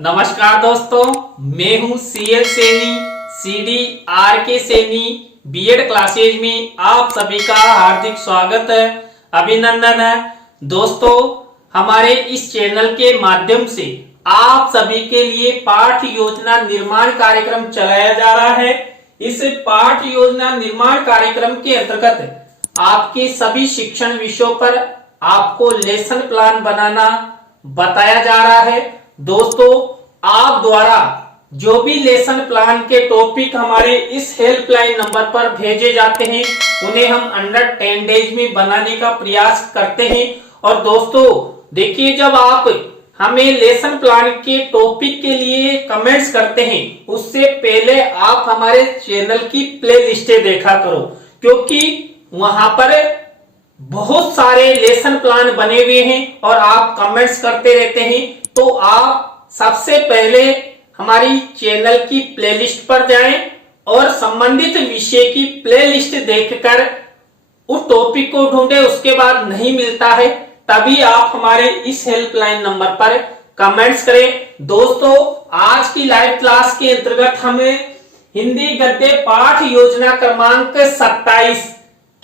नमस्कार दोस्तों, मैं हूं CL Saini, CDRK Saini. BEd classes में आप सभी का हार्दिक स्वागत है, अभिनंदन है। दोस्तों, हमारे इस चैनल के माध्यम से आप सभी के लिए पाठ योजना निर्माण कार्यक्रम चलाया जा रहा है। इस पाठ योजना निर्माण कार्यक्रम के अंतर्गत आपके सभी शिक्षण विषयों पर आपको लेसन प्लान बनाना बताया जा रहा है। दोस्तों, आप द्वारा जो भी लेसन प्लान के टॉपिक हमारे इस हेल्पलाइन नंबर पर भेजे जाते हैं, उन्हें हम अंडर 10 डेज में बनाने का प्रयास करते हैं। और दोस्तों देखिए, जब आप हमें लेसन प्लान के टॉपिक के लिए कमेंट्स करते हैं, उससे पहले आप हमारे चैनल की प्लेलिस्टें देखा करो, क्योंकि वहां पर बहुत सारे लेसन प्लान बने हुए हैं और आप कमेंट्स करते रहते हैं। तो आप सबसे पहले हमारी चैनल की प्लेलिस्ट पर जाएं और संबंधित विषय की प्लेलिस्ट देखकर उस टॉपिक को ढूंढें। उसके बाद नहीं मिलता है तभी आप हमारे इस हेल्पलाइन नंबर पर कमेंट्स करें। दोस्तों, आज की लाइव क्लास के अंतर्गत हमें हिंदी गद्य पाठ योजना क्रमांक 27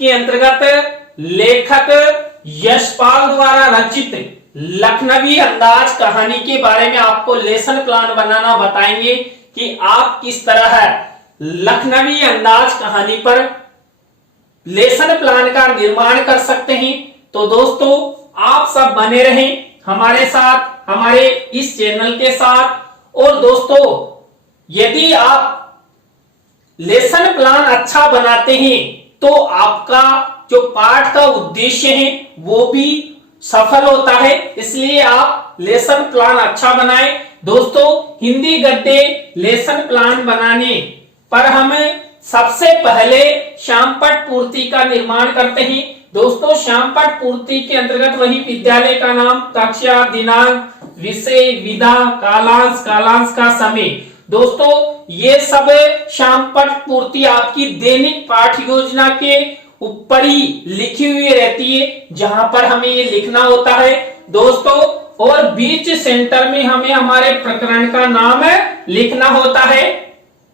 के अंतर्गत लेखक यशपाल द्वारा रचित लखनवी अंदाज कहानी के बारे में आपको लेसन प्लान बनाना बताएंगे कि आप किस तरह लखनवी अंदाज कहानी पर लेसन प्लान का निर्माण कर सकते हैं। तो दोस्तों, आप सब बने रहें हमारे साथ, हमारे इस चैनल के साथ। और दोस्तों, यदि आप लेसन प्लान अच्छा बनाते हैं तो आपका जो पाठ का उद्देश्य है वो भी सफल होता है। इसलिए आप लेसन प्लान अच्छा बनाएं। दोस्तों, हिंदी गद्य लेसन प्लान बनाने पर हम सबसे पहले श्यामपट्ट पूर्ति का निर्माण करते हैं। दोस्तों, श्यामपट्ट पूर्ति के अंतर्गत वही विद्यालय का नाम, कक्षा, दिनांक, विषय, विधा, कालांश, कालांश का समय। दोस्तों, ये सब श्यामपट्ट पूर्ति आपकी दैनिक पाठ योजना के ऊपर ही लिखी हुई रहती है, जहां पर हमें ये लिखना होता है दोस्तों। और बीच सेंटर में हमें हमारे प्रकरण का नाम लिखना होता है।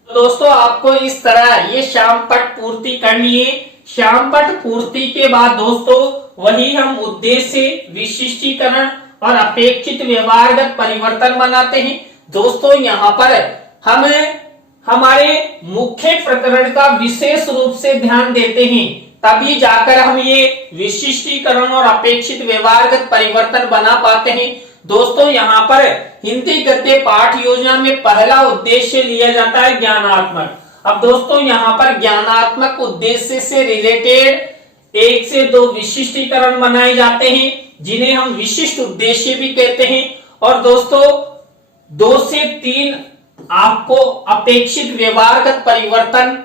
दोस्तों, आपको इस तरह ये श्यामपट्ट पूर्ति करनी है। श्यामपट्ट पूर्ति के बाद दोस्तों वही हम उद्देश्य, विशिष्टीकरण और अपेक्षित व्यवहारगत परिवर्तन बनाते हैं। दोस्तों, यहाँ पर हम हमारे मुख्य प्रकरण का विशेष रूप से ध्यान देते हैं, तभी जाकर हम ये विशिष्टीकरण और अपेक्षित व्यवहारगत परिवर्तन बना पाते हैं। दोस्तों, यहाँ पर हिंदी गद्य पाठ योजना में पहला उद्देश्य लिया जाता है ज्ञानात्मक। अब दोस्तों, यहाँ पर ज्ञानात्मक उद्देश्य से रिलेटेड 1 से 2 विशिष्टीकरण बनाए जाते हैं, जिन्हें हम विशिष्ट उद्देश्य भी कहते हैं। और दोस्तों 2 से 3 आपको अपेक्षित व्यवहारगत परिवर्तन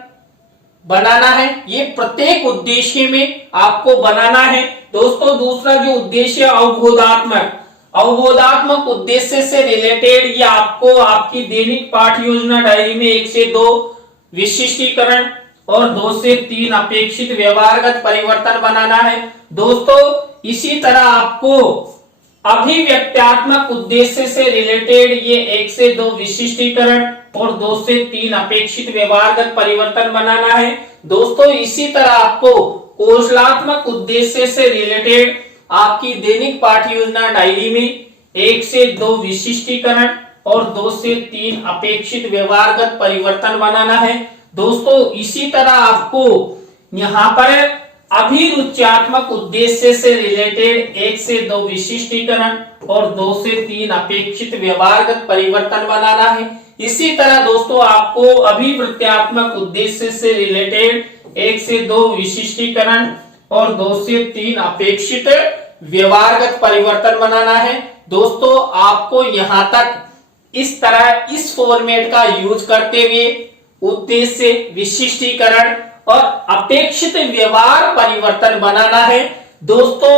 बनाना है। ये प्रत्येक उद्देश्य में आपको बनाना है। दोस्तों, दूसरा जो उद्देश्य अवबोधात्मक, अवबोधात्मक उद्देश्य से रिलेटेड ये आपको आपकी दैनिक पाठ योजना डायरी में 1 से 2 विशिष्टीकरण और 2 से 3 अपेक्षित व्यवहारगत परिवर्तन बनाना है। दोस्तों, इसी तरह आपको अभिव्यक्त्यात्मक उद्देश्य से रिलेटेड ये 1 से 2 विशिष्टीकरण और 2 से 3 अपेक्षित व्यवहारगत परिवर्तन बनाना है। दोस्तों, इसी तरह आपको कौशलात्मक उद्देश्य से रिलेटेड आपकी दैनिक पाठ योजना डायरी में 1 से 2 विशिष्टीकरण और 2 से 3 अपेक्षित व्यवहारगत परिवर्तन बनाना है। दोस्तों, इसी तरह आपको यहाँ पर अभिरुच्यात्मक उद्देश्य से रिलेटेड 1 से 2 विशिष्टीकरण और 2 से 3 अपेक्षित व्यवहारगत परिवर्तन बनाना है। इसी तरह दोस्तों, आपको अभिवृत्त्यात्मक उद्देश्य से रिलेटेड 1 से 2 विशिष्टीकरण और 2 से 3 अपेक्षित व्यवहारगत परिवर्तन बनाना है। दोस्तों, आपको यहां तक इस तरह इस फॉर्मेट का यूज करते हुए उद्देश्य, विशिष्टीकरण और अपेक्षित व्यवहार परिवर्तन बनाना है। दोस्तों,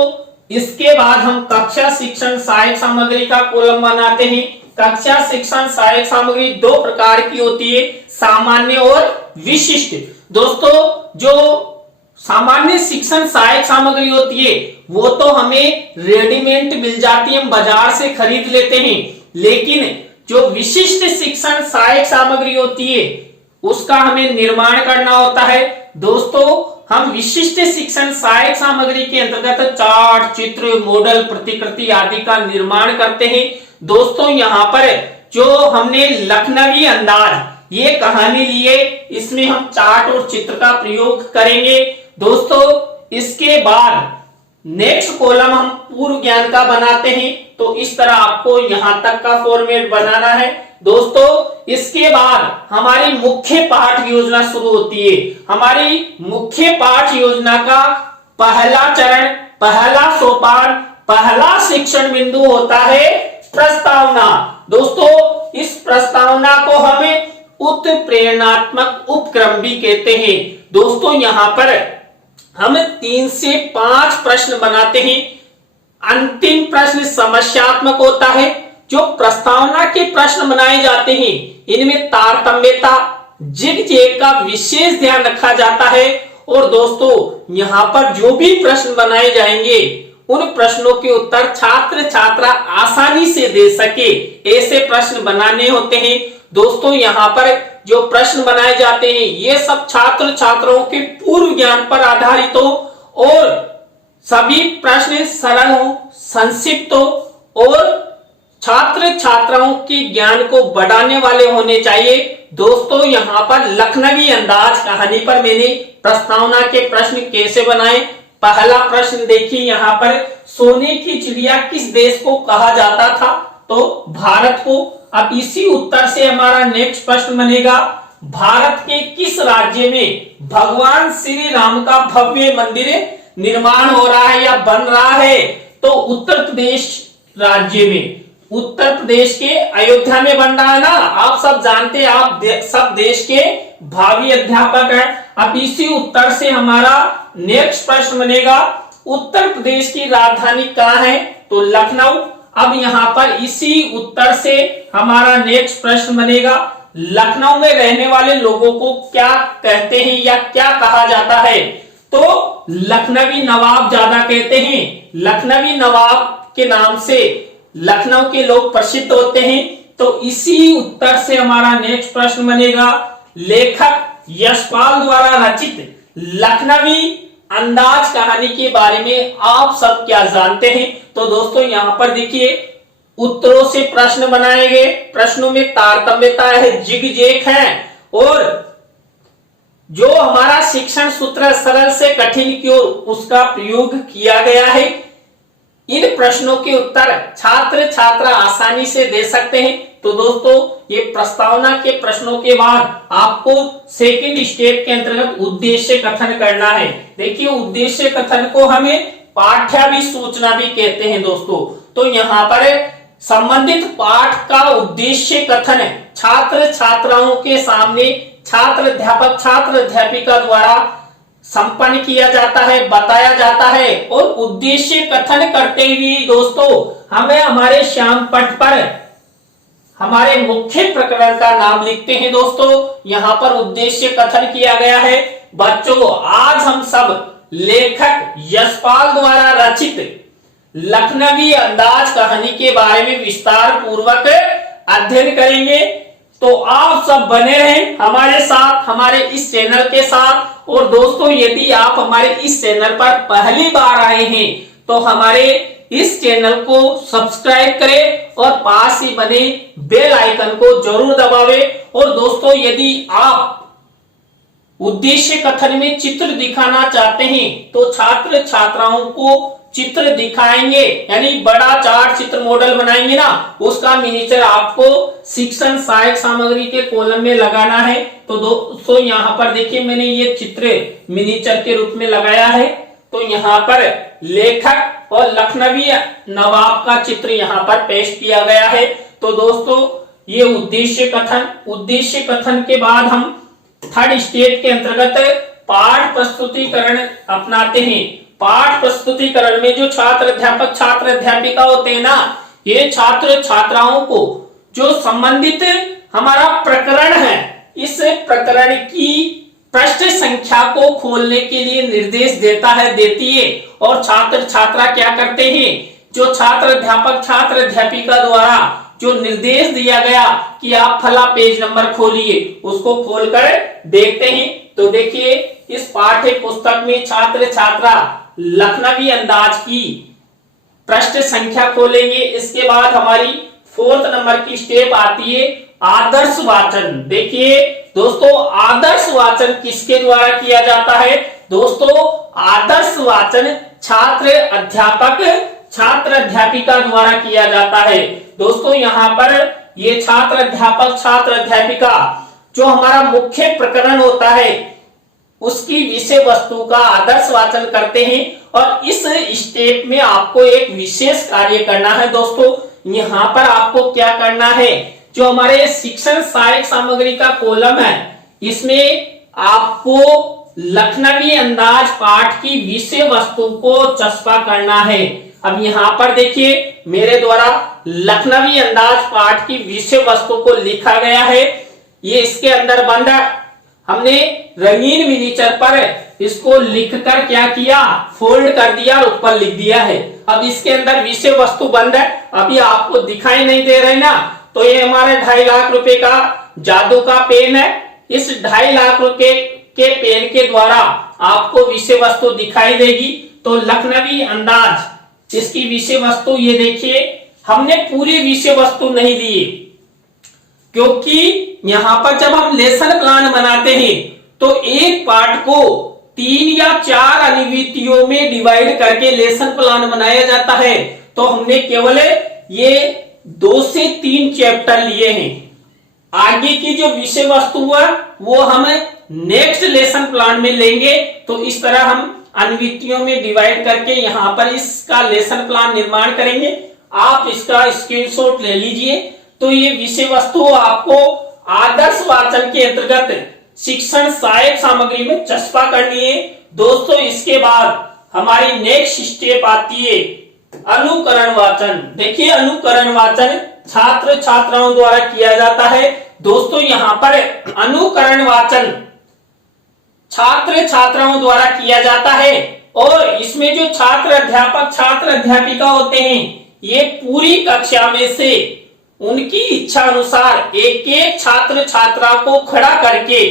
इसके बाद हम कक्षा शिक्षण सहायक सामग्री का कॉलम बनाते हैं। कक्षा शिक्षण सहायक सामग्री 2 प्रकार की होती है, सामान्य और विशिष्ट। दोस्तों, जो सामान्य शिक्षण सहायक सामग्री होती है वो तो हमें रेडीमेड मिल जाती है, हम बाजार से खरीद लेते हैं। लेकिन जो विशिष्ट शिक्षण सहायक सामग्री होती है उसका हमें निर्माण करना होता है। दोस्तों हम विशिष्ट शिक्षण सहायक सामग्री के अंतर्गत चार्ट, चित्र, मॉडल, प्रतिकृति आदि का निर्माण करते हैं। दोस्तों यहाँ पर जो हमने लखनवी अंदाज ये कहानी लिए, इसमें हम चार्ट और चित्र का प्रयोग करेंगे। दोस्तों इसके बाद नेक्स्ट कॉलम हम पूर्व ज्ञान का बनाते हैं। तो इस तरह आपको यहां तक का फॉर्मेट बनाना है। दोस्तों इसके बाद हमारी मुख्य पाठ योजना शुरू होती है। हमारी मुख्य पाठ योजना का पहला चरण, पहला सोपान, पहला शिक्षण बिंदु होता है प्रस्तावना। दोस्तों इस प्रस्तावना को हमें उत्प्रेरणात्मक उपक्रम भी कहते हैं। दोस्तों यहाँ पर हम 3 से 5 प्रश्न बनाते हैं। अंतिम प्रश्न समस्यात्मक होता है। जो प्रस्तावना के प्रश्न बनाए जाते हैं इनमें तारतम्यता, जिग-जैग का विशेष ध्यान रखा जाता है। और दोस्तों यहाँ पर जो भी प्रश्न बनाए जाएंगे उन प्रश्नों के उत्तर छात्र छात्रा आसानी से दे सके, ऐसे प्रश्न बनाने होते हैं। दोस्तों यहाँ पर जो प्रश्न बनाए जाते हैं ये सब छात्र छात्राओं के पूर्व ज्ञान पर आधारित हो और सभी प्रश्न सरल हो, संक्षिप्त हो और छात्र छात्राओं के ज्ञान को बढ़ाने वाले होने चाहिए। दोस्तों यहाँ पर लखनवी अंदाज कहानी पर मैंने प्रस्तावना के प्रश्न कैसे बनाए। पहला प्रश्न देखिए यहाँ पर, सोने की चिड़िया किस देश को कहा जाता था? तो भारत को। अब इसी उत्तर से हमारा नेक्स्ट प्रश्न बनेगा, भारत के किस राज्य में भगवान श्री राम का भव्य मंदिर निर्माण हो रहा है या बन रहा है? तो उत्तर प्रदेश राज्य में, उत्तर प्रदेश के अयोध्या में बन रहा है ना। आप सब जानते हैं, आप सब देश के भावी अध्यापक हैं। अब इसी उत्तर से हमारा नेक्स्ट प्रश्न बनेगा, उत्तर प्रदेश की राजधानी कहाँ है? तो लखनऊ। अब यहाँ पर इसी उत्तर से हमारा नेक्स्ट प्रश्न बनेगा, लखनऊ में रहने वाले लोगों को क्या कहते हैं या क्या कहा जाता है? तो लखनवी नवाब ज्यादा कहते हैं। लखनवी नवाब के नाम से लखनऊ के लोग प्रसिद्ध होते हैं। तो इसी उत्तर से हमारा नेक्स्ट प्रश्न बनेगा, लेखक यशपाल द्वारा रचित लखनवी अंदाज कहानी के बारे में आप सब क्या जानते हैं? तो दोस्तों यहाँ पर देखिए उत्तरों से प्रश्न बनाए गए, प्रश्नों में तारतम्यता है, जिग-जैग है और जो हमारा शिक्षण सूत्र सरल से कठिन की ओर उसका प्रयोग किया गया है। इन प्रश्नों के उत्तर छात्र छात्रा आसानी से दे सकते हैं। तो दोस्तों ये प्रस्तावना के प्रश्नों के बाद आपको सेकंड स्टेप के अंतर्गत उद्देश्य कथन करना है। देखिए उद्देश्य कथन को हमें पाठ्याभिसूचना भी कहते हैं दोस्तों। तो यहाँ पर संबंधित पाठ का उद्देश्य कथन छात्र छात्राओं के सामने छात्र अध्यापक छात्र अध्यापिका द्वारा संपन्न किया जाता है, बताया जाता है। और उद्देश्य कथन करते हुए दोस्तों हमें हमारे श्याम पट पर हमारे मुख्य प्रकरण का नाम लिखते हैं। दोस्तों यहाँ पर उद्देश्य कथन किया गया है। बच्चों आज हम सब लेखक यशपाल द्वारा रचित लखनवी अंदाज कहानी के बारे में विस्तार पूर्वक अध्ययन करेंगे। तो आप सब बने रहें हमारे साथ, हमारे इस चैनल के साथ। और दोस्तों यदि आप हमारे इस चैनल पर पहली बार आए हैं तो हमारे इस चैनल को सब्सक्राइब करें और पास ही बने बेल आइकन को जरूर दबावें। और दोस्तों यदि आप उद्देश्य कथन में चित्र दिखाना चाहते हैं तो छात्र छात्राओं को चित्र दिखाएंगे, यानी बड़ा चार्ट चित्र मॉडल बनाएंगे ना, उसका मिनीचर आपको शिक्षण सहायक सामग्री के कॉलम में लगाना है। तो दोस्तों यहाँ पर देखिए मैंने ये चित्र मिनीचर के रूप में लगाया है। तो यहाँ पर लेखक और लखनवी नवाब का चित्र यहाँ पर पेश किया गया है। तो दोस्तों ये उद्देश्य कथन के बाद हम थर्ड स्टेप के अंतर्गत पाठ प्रस्तुतिकरण अपनाते हैं। पाठ प्रस्तुतिकरण में जो छात्र अध्यापक छात्र अध्यापिका होते हैं ना, ये छात्र छात्राओं को जो संबंधित हमारा प्रकरण है इस प्रकरण की पृष्ठ संख्या को खोलने के लिए निर्देश देती है। और छात्र छात्रा क्या करते हैं, जो छात्र अध्यापक छात्र अध्यापिका द्वारा जो निर्देश दिया गया कि आप फला पेज नंबर खोलिए, उसको खोलकर देखते हैं। तो देखिए इस पाठ्य पुस्तक में छात्र छात्रा लखनवी अंदाज की पृष्ठ संख्या खोलेंगे। इसके बाद हमारी 4th नंबर की स्टेप आती है आदर्श वाचन। देखिए दोस्तों, आदर्श वाचन किसके द्वारा किया जाता है? दोस्तों, आदर्श वाचन छात्र अध्यापक छात्र अध्यापिका द्वारा किया जाता है। दोस्तों यहाँ पर ये छात्र अध्यापक छात्र अध्यापिका जो हमारा मुख्य प्रकरण होता है उसकी विषय वस्तु का आदर्श वाचन करते हैं। और इस स्टेप में आपको एक विशेष कार्य करना है। दोस्तों यहाँ पर आपको क्या करना है, जो हमारे शिक्षण सहायक सामग्री का कॉलम है इसमें आपको लखनवी अंदाज पाठ की विषय वस्तु को चस्पा करना है। अब यहाँ पर देखिए मेरे द्वारा लखनवी अंदाज पाठ की विषय वस्तु को लिखा गया है। ये इसके अंदर बंद है। हमने रंगीन मिनीचर पर इसको लिखकर क्या किया, फोल्ड कर दिया और ऊपर लिख दिया है। अब इसके अंदर विषय वस्तु बंद है, अभी आपको दिखाई नहीं दे रहे ना। तो ये हमारे 2.5 लाख रुपए का जादू का पेन है। इस 2.5 लाख रुपए के पेन के द्वारा आपको विषय वस्तु दिखाई देगी। तो लखनवी अंदाज इसकी विषय वस्तु ये देखिए, हमने पूरी विषय वस्तु नहीं दी क्योंकि यहाँ पर जब हम लेसन प्लान बनाते हैं तो एक पार्ट को 3 या 4 अनुवितियों में डिवाइड करके लेसन प्लान बनाया जाता है। तो हमने केवल ये 2 से 3 चैप्टर लिए हैं। आगे की जो विषय वस्तु है वो हम नेक्स्ट लेसन प्लान में लेंगे। तो इस तरह हम अनुवितियों में डिवाइड करके यहाँ पर इसका लेसन प्लान निर्माण करेंगे। आप इसका स्क्रीनशॉट ले लीजिए। तो ये विषय वस्तु आपको आदर्श वाचन के अंतर्गत शिक्षण सहायक सामग्री में चस्पा करनी है। दोस्तों इसके बाद हमारी नेक्स्ट स्टेप आती है अनुकरण वाचन। देखिए अनुकरण वाचन छात्र छात्राओं द्वारा किया जाता है। दोस्तों यहाँ पर अनुकरण वाचन छात्र छात्राओं द्वारा किया जाता है और इसमें जो छात्र अध्यापक छात्र अध्यापिका होते हैं ये पूरी कक्षा में से उनकी इच्छा अनुसार एक एक छात्र छात्रा को खड़ा करके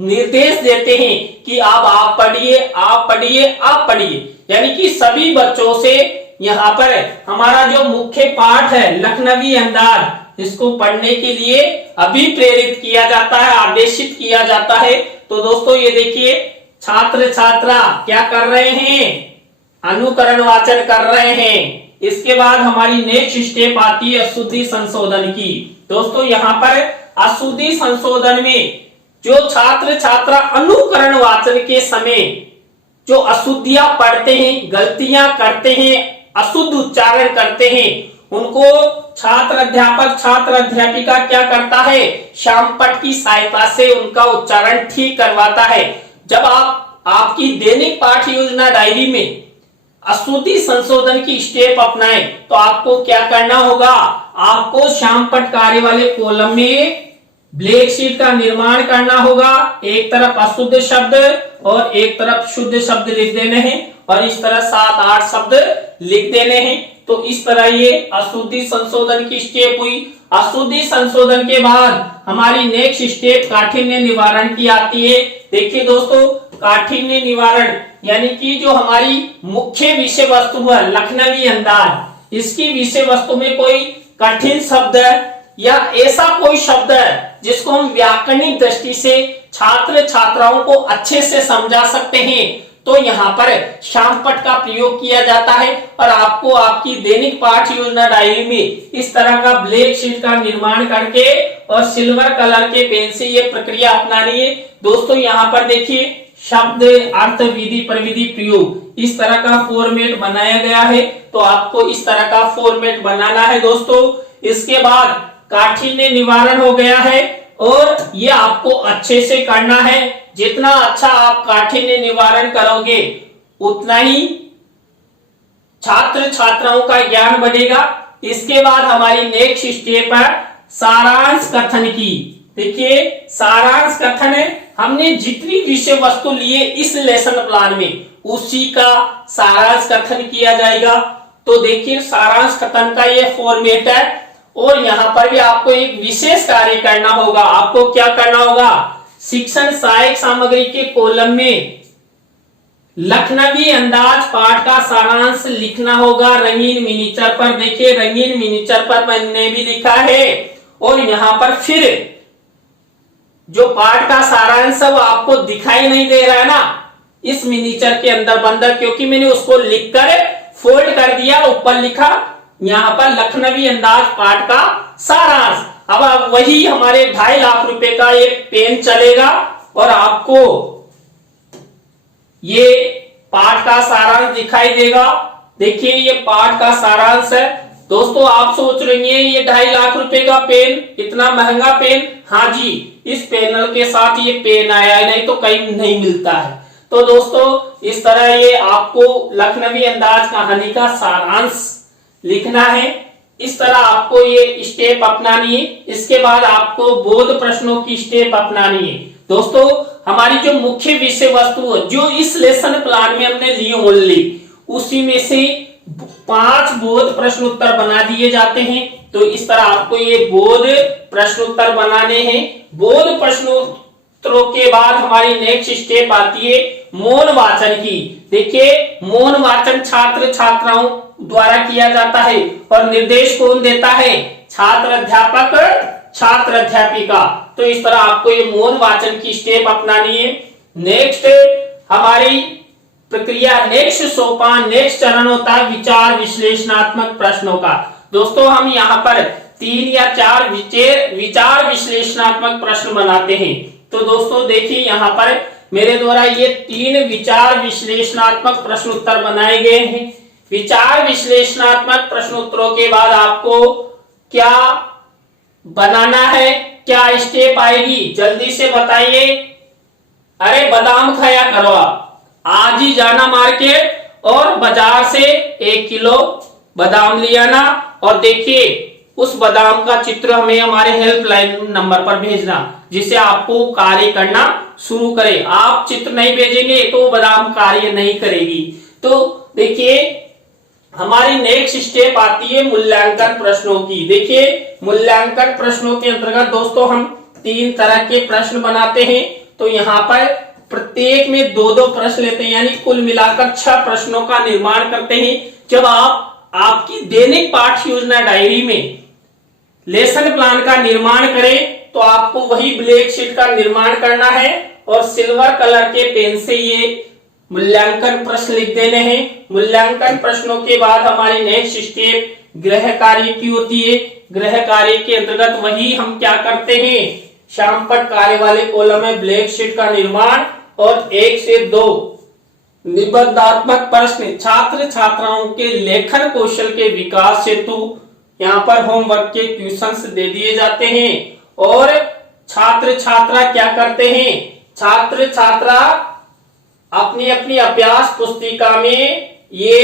निर्देश देते हैं कि अब आप पढ़िए आप पढ़िए आप पढ़िए। यानी कि सभी बच्चों से यहाँ पर हमारा जो मुख्य पाठ है लखनवी अंदाज इसको पढ़ने के लिए अभिप्रेरित किया जाता है, आदेशित किया जाता है। तो दोस्तों ये देखिए छात्र छात्रा क्या कर रहे हैं, अनुकरण वाचन कर रहे हैं। इसके बाद हमारी नेक्स्ट स्टेप आती है अशुद्धि संशोधन की। दोस्तों यहाँ पर अशुद्धि संशोधन में जो छात्र छात्रा अनुकरण वाचन के समय जो अशुद्धियां पढ़ते हैं, गलतियां करते हैं, अशुद्ध उच्चारण करते हैं, उनको छात्र अध्यापक छात्र अध्यापिका क्या करता है, श्यामपट्ट की सहायता से उनका उच्चारण ठीक करवाता है। जब आप आपकी दैनिक पाठ योजना डायरी में अशुद्धि संशोधन की स्टेप अपनाएं तो आपको क्या करना होगा, आपको श्यामपट्ट कार्य वाले कॉलम में ब्लैक शीट का निर्माण करना होगा। एक तरफ अशुद्ध शब्द और एक तरफ शुद्ध शब्द लिख देने हैं और इस तरह 7-8 शब्द लिख देने हैं। तो इस तरह ये अशुद्धि संशोधन की स्टेप हुई। अशुद्धि संशोधन के बाद हमारी नेक्स्ट स्टेप काठिन्य निवारण की आती है। देखिए दोस्तों काठिन्य निवारण यानी कि जो हमारी मुख्य विषय वस्तु है लखनवी अंदाज, इसकी विषय वस्तु में कोई कठिन शब्द है या ऐसा कोई शब्द है जिसको हम व्याकरणिक दृष्टि से छात्र छात्राओं को अच्छे से समझा सकते हैं, तो यहाँ पर श्यामपट्ट का प्रयोग किया जाता है। और आपको आपकी दैनिक पाठ योजना डायरी में इस तरह का ब्लैक शीट का निर्माण करके और सिल्वर कलर के पेन से ये प्रक्रिया अपनानी है। दोस्तों यहाँ पर देखिए शब्द अर्थ विधि प्रविधि प्रयोग इस तरह का फॉर्मेट बनाया गया है। तो आपको इस तरह का फॉर्मेट बनाना है दोस्तों। इसके बाद काठिन्य निवारण हो गया है और ये आपको अच्छे से करना है। जितना अच्छा आप काठिन्य निवारण करोगे उतना ही छात्र छात्राओं का ज्ञान बढ़ेगा। इसके बाद हमारी नेक्स्ट स्टेप है सारांश कथन की। देखिए सारांश कथन है, हमने जितनी विषय वस्तु लिए इस लेसन प्लान में उसी का सारांश कथन किया जाएगा। तो देखिए सारांश कथन का ये फॉर्मेट है और यहाँ पर भी आपको एक विशेष कार्य करना होगा। आपको क्या करना होगा, शिक्षण सहायक सामग्री के कॉलम में लखनवी अंदाज पाठ का सारांश लिखना होगा रंगीन मिनीचर पर। देखिए रंगीन मिनीचर पर मैंने भी लिखा है, और यहां पर फिर जो पाठ का सारांश है वो आपको दिखाई नहीं दे रहा है ना इस मिनीचर के अंदर बंदर, क्योंकि मैंने उसको लिखकर फोल्ड कर दिया, ऊपर लिखा यहां पर लखनवी अंदाज पाठ का सारांश। अब वही हमारे 2.5 लाख रुपए का एक पेन चलेगा और आपको ये पाठ का सारांश दिखाई देगा। देखिए ये पाठ का सारांश है। दोस्तों आप सोच रही हैं ये 2.5 लाख रुपए का पेन, इतना महंगा पेन। हाँ जी, इस पैनल के साथ ये पेन आया है, नहीं तो कहीं नहीं मिलता है। तो दोस्तों इस तरह ये आपको लखनवी अंदाज कहानी का सारांश लिखना है। इस तरह आपको ये स्टेप अपनानी है। इसके बाद आपको बोध प्रश्नों की स्टेप अपनानी है। दोस्तों हमारी जो मुख्य विषय वस्तु है जो इस लेसन प्लान में हमने ली ओनली, उसी में से 5 बोध प्रश्न उत्तर बना दिए जाते हैं। तो इस तरह आपको ये बोध प्रश्न उत्तर बनाने हैं। बोध प्रश्नोत्तरों के बाद हमारी नेक्स्ट स्टेप आती है मौन वाचन की। देखिए मौन वाचन छात्र छात्राओं द्वारा किया जाता है और निर्देश कौन देता है, छात्र अध्यापक छात्र अध्यापिका। तो इस तरह आपको ये मौन वाचन की स्टेप अपनानी है। नेक्स्ट हमारी प्रक्रिया, नेक्स्ट सोपान, नेक्स्ट चरण होता है विचार विश्लेषणात्मक प्रश्नों का। दोस्तों हम यहाँ पर 3 या 4 विचार विश्लेषणात्मक प्रश्न बनाते हैं। तो दोस्तों देखिए यहाँ पर मेरे द्वारा ये 3 विचार विश्लेषणात्मक प्रश्न उत्तर बनाए गए हैं। विचार विश्लेषणात्मक प्रश्नोत्तरों के बाद आपको क्या बनाना है, क्या स्टेप आएगी, जल्दी से बताइए। अरे बादाम खाया करो, आज ही जाना मार्केट और बाजार से 1 किलो बादाम ले आना, और देखिए उस बादाम का चित्र हमें हमारे हेल्पलाइन नंबर पर भेजना, जिसे आपको कार्य करना शुरू करे। आप चित्र नहीं भेजेंगे तो बादाम कार्य नहीं करेगी। तो देखिए हमारी नेक्स्ट स्टेप आती है मूल्यांकन प्रश्नों की। देखिए मूल्यांकन प्रश्नों के अंतर्गत दोस्तों हम 3 तरह के प्रश्न बनाते हैं। तो यहाँ पर प्रत्येक में 2-2 प्रश्न लेते हैं, यानी कुल मिलाकर 6 प्रश्नों का निर्माण करते हैं। जब आप आपकी दैनिक पाठ्य योजना डायरी में लेसन प्लान का निर्माण करें तो आपको वही ब्लैक शीट का निर्माण करना है और सिल्वर कलर के पेन से ये मूल्यांकन प्रश्न लिख देने हैं। मूल्यांकन प्रश्नों के बाद हमारी नेक्स्ट स्टेप गृह कार्य की होती है। गृह कार्य के अंतर्गत वही हम क्या करते हैं, शामपट कार्य वाले कॉलम में ब्लैक शीट का निर्माण और 1 से 2 निबंधात्मक प्रश्न छात्र छात्राओं के लेखन कौशल के विकास हेतु यहाँ पर होमवर्क के ट्यूशंस दे दिए जाते हैं। और छात्र छात्रा क्या करते हैं, छात्र छात्रा अपनी अपनी अभ्यास पुस्तिका में ये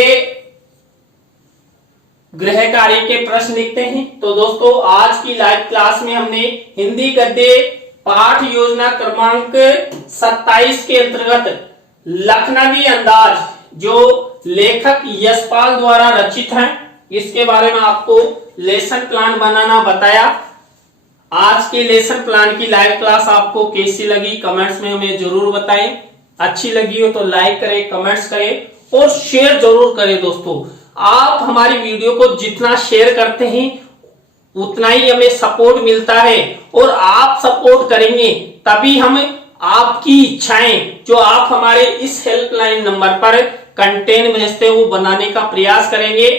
गृह कार्य के प्रश्न लिखते हैं। तो दोस्तों आज की लाइव क्लास में हमने हिंदी गद्य पाठ योजना क्रमांक 27 के अंतर्गत लखनवी अंदाज जो लेखक यशपाल द्वारा रचित है, इसके बारे में आपको लेसन प्लान बनाना बताया। आज के लेसन प्लान की लाइव क्लास आपको कैसी लगी कमेंट्स में हमें जरूर बताएं। अच्छी लगी हो तो लाइक करें, कमेंट्स करें और शेयर जरूर करें। दोस्तों आप हमारी वीडियो को जितना शेयर करते हैं उतना ही हमें सपोर्ट मिलता है, और आप सपोर्ट करेंगे तभी हम आपकी इच्छाएं जो आप हमारे इस हेल्पलाइन नंबर पर कंटेंट भेजते हैं वो बनाने का प्रयास करेंगे।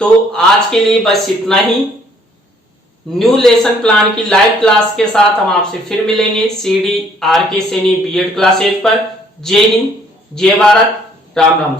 तो आज के लिए बस इतना ही। न्यू लेसन प्लान की लाइव क्लास के साथ हम आपसे फिर मिलेंगे CD RK Saini BEd classes पर। जय हिंद, जय भारत, राम राम।